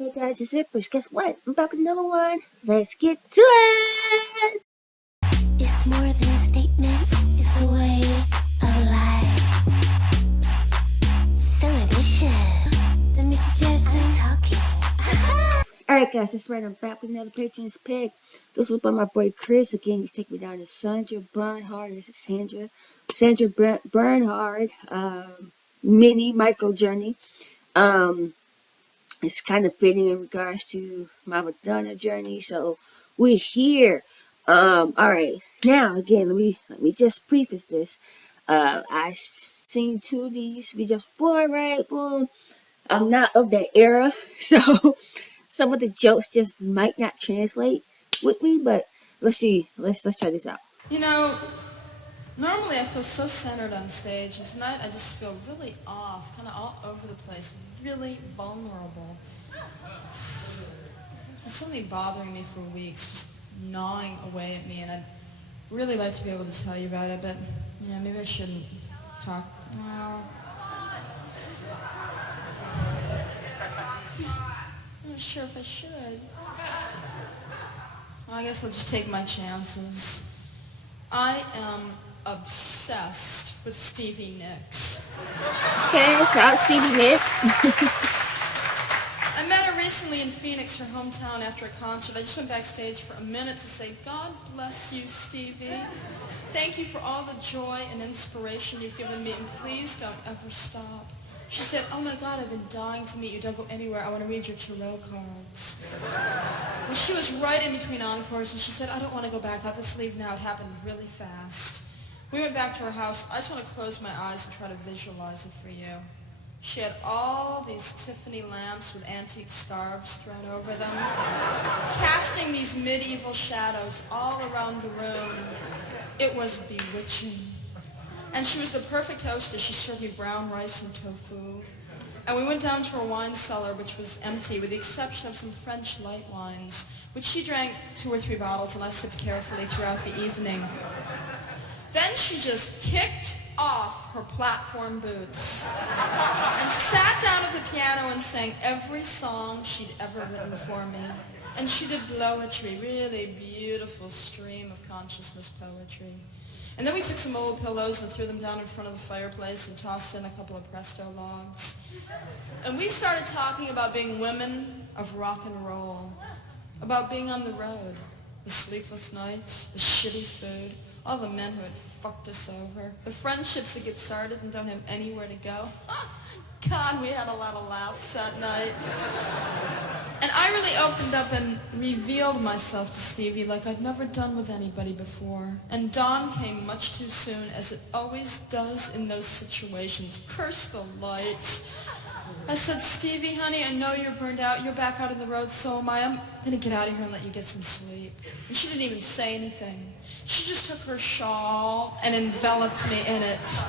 Hey guys, it's Empress. Guess what? I'm back with another one. Let's get to it! It's more than statements, it's a way of life. Celebration. The Mr. Jackson talking. Alright guys, that's right. I'm back with another Patreon's pick. This was by my boy Chris. Again, he's taking me down to Sandra Bernhard. This is Sandra Bernhard. Mini micro journey. It's kind of fitting in regards to my Madonna journey. So we're here. All right. Now again, let me just preface this. I seen two of these videos before, right? Boom. I'm not of that era, so some of the jokes just might not translate with me. But let's see. Let's try this out. You know, normally I feel so centered on stage, and tonight I just feel really off, kind of all over the place, really vulnerable. There's something bothering me for weeks, just gnawing away at me, and I'd really like to be able to tell you about it, but, you know, maybe I shouldn't talk. Well, I'm not sure if I should. Well, I guess I'll just take my chances. I am obsessed with Stevie Nicks. Okay, shout out Stevie Nicks. I met her recently in Phoenix, her hometown, after a concert. I just went backstage for a minute to say, God bless you, Stevie. Thank you for all the joy and inspiration you've given me, and please don't ever stop. She said, oh my God, I've been dying to meet you. Don't go anywhere. I want to read your tarot cards. Well, she was right in between encores, and she said, I don't want to go back. Let's leave now. It happened really fast. We went back to her house. I just want to close my eyes and try to visualize it for you. She had all these Tiffany lamps with antique scarves thrown over them, casting these medieval shadows all around the room. It was bewitching. And she was the perfect hostess. She served me brown rice and tofu. And we went down to her wine cellar, which was empty, with the exception of some French light wines, which she drank 2 or 3 bottles, and I sipped carefully throughout the evening. Then she just kicked off her platform boots and sat down at the piano and sang every song she'd ever written for me. And she did poetry, really beautiful stream of consciousness poetry. And then we took some old pillows and threw them down in front of the fireplace and tossed in a couple of Presto logs. And we started talking about being women of rock and roll, about being on the road, the sleepless nights, the shitty food, all the men who had fucked us over, the friendships that get started and don't have anywhere to go. God, we had a lot of laughs that night. And I really opened up and revealed myself to Stevie like I'd never done with anybody before. And dawn came much too soon, as it always does in those situations. Curse the light. I said, Stevie, honey, I know you're burned out. You're back out on the road, so am I. I'm going to get out of here and let you get some sleep. And she didn't even say anything. She just took her shawl and enveloped me in it.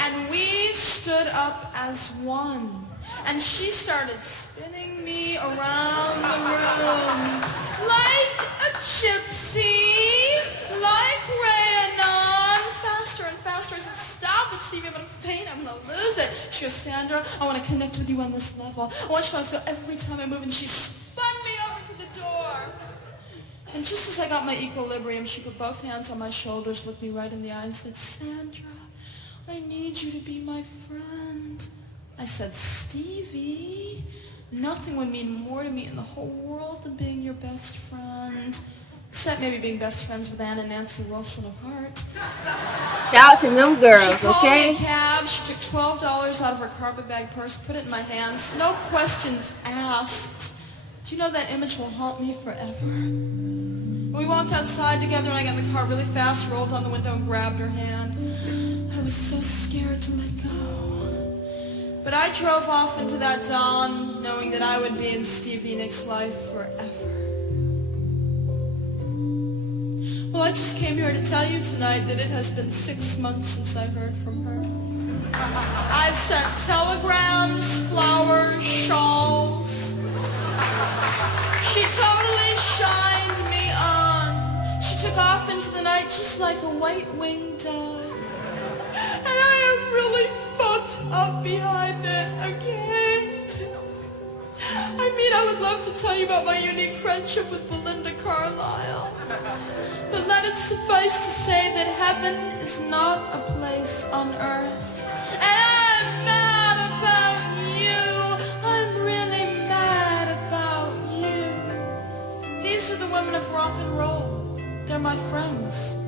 And we stood up as one. And she started spinning me around the room like a gypsy, like Rhiannon. Faster and faster. I said, stop it, Stevie, I'm going to faint, I'm going to lose it. She goes, Sandra, I want to connect with you on this level. I want you to feel every time I move. And she spun me over to the door. And just as I got my equilibrium, she put both hands on my shoulders, looked me right in the eye and said, Sandra, I need you to be my friend. I said, Stevie, nothing would mean more to me in the whole world than being your best friend. Except maybe being best friends with Ann and Nancy Wilson of Heart. Shout out to them girls, she called okay? me a cab. She took $12 out of her carpet bag purse, put it in my hands. No questions asked. Do you know that image will haunt me forever? We walked outside together and I got in the car really fast, rolled down the window and grabbed her hand. I was so scared to let go. But I drove off into that dawn knowing that I would be in Stevie Nicks' life forever. Well, I just came here to tell you tonight that it has been 6 months since I heard from her. I've sent telegrams, flowers, shawls. She totally shined me on. She took off into the night just like a white-winged dove. And I am really fucked up behind it again. I mean, I would love to tell you about my unique friendship with Belinda Carlisle. But let it suffice to say that heaven is not a place on earth. And I'm mad about you. I'm really mad about you. These are the women of rock and roll. They're my friends.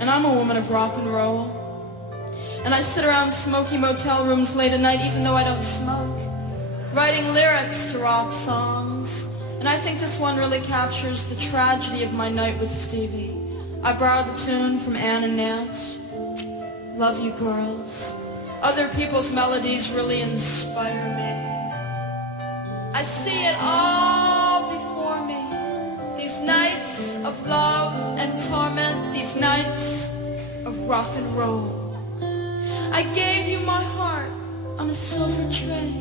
And I'm a woman of rock and roll. And I sit around smoky motel rooms late at night even though I don't smoke, writing lyrics to rock songs. And I think this one really captures the tragedy of my night with Stevie. I borrowed the tune from Ann and Nance. Love you girls. Other people's melodies really inspire me. I see it all before me. These nights of love and torment, these nights of rock and roll. I gave you my heart on a silver tray.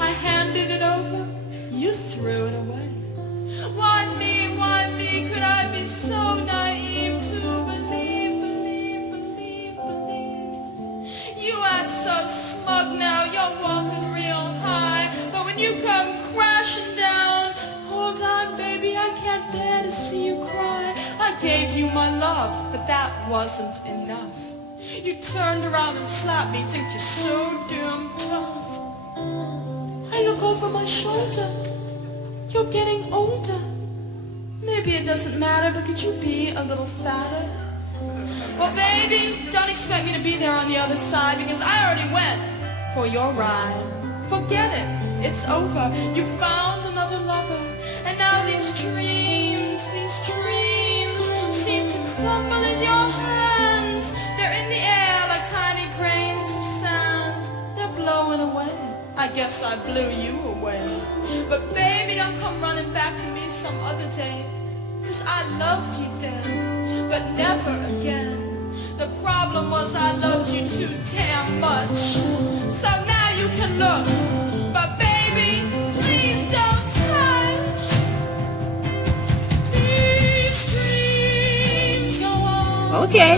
I handed it over, you threw it away. Why me, could I be so naive to believe? You act so smug now, you're walking real high. But when you come crashing down, hold on baby, I can't bear to see you cry. I gave you my love, but that wasn't enough. You turned around and slapped me, think you're so damn tough. I look over my shoulder, you're getting older. Maybe it doesn't matter, but could you be a little fatter? Well baby, don't expect me to be there on the other side, because I already went for your ride. Forget it, it's over, you found another lover. And now these dreams seem to crumble in your hands. They're in the air like tiny grains of sand. They're blowing away. I guess I blew you away. But baby, don't come running back to me some other day. 'Cause I loved you then, but never again. The problem was I loved you too damn much. So now you can look, but baby, please don't touch. These dreams go on. Okay.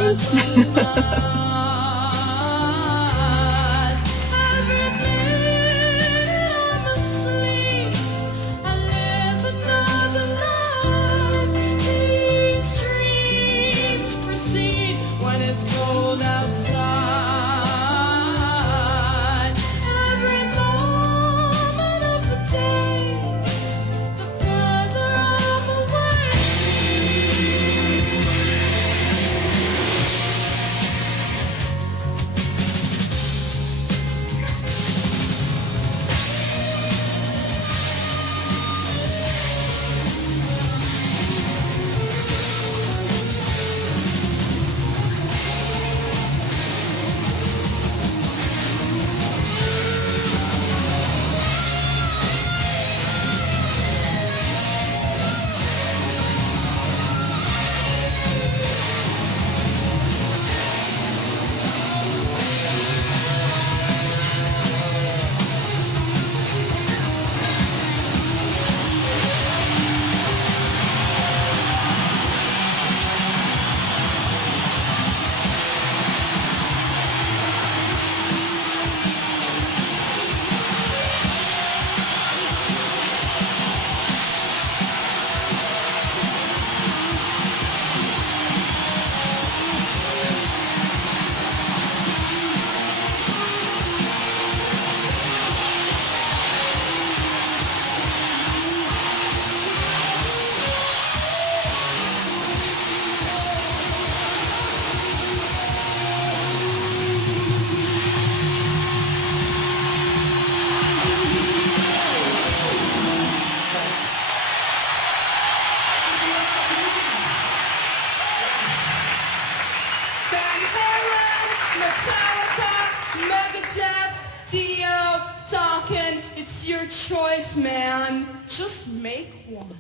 It's your choice, man. Just make one.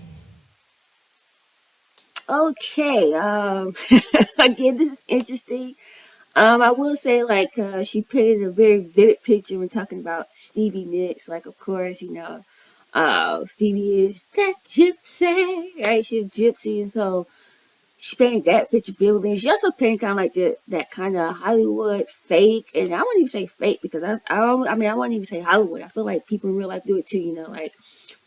Okay. Again, this is interesting. I will say, like, she painted a very vivid picture when talking about Stevie Nicks. Like, of course, Stevie is that gypsy, right? She's a gypsy, and so she painted that picture vividly. And she also painted kind of like that kind of Hollywood fake, and I wouldn't even say fake because I wouldn't even say Hollywood. I feel like people in real life do it too, like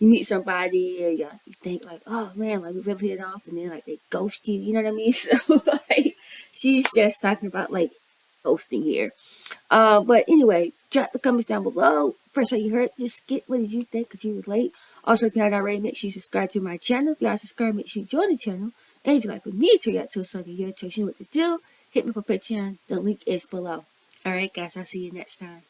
you meet somebody and you think like, oh man, like we really hit it off, and then like they ghost you. You know what I mean? So like, she's just talking about like ghosting here. But anyway, drop the comments down below. First, how you heard this skit? What did you think? Could you relate? Also, if you haven't already, make sure you subscribe to my channel. If you are subscribed, make sure you join the channel. And if you'd like for me to react to a song of your choice, you know what to do. Hit me for Patreon. The link is below. Alright, guys, I'll see you next time.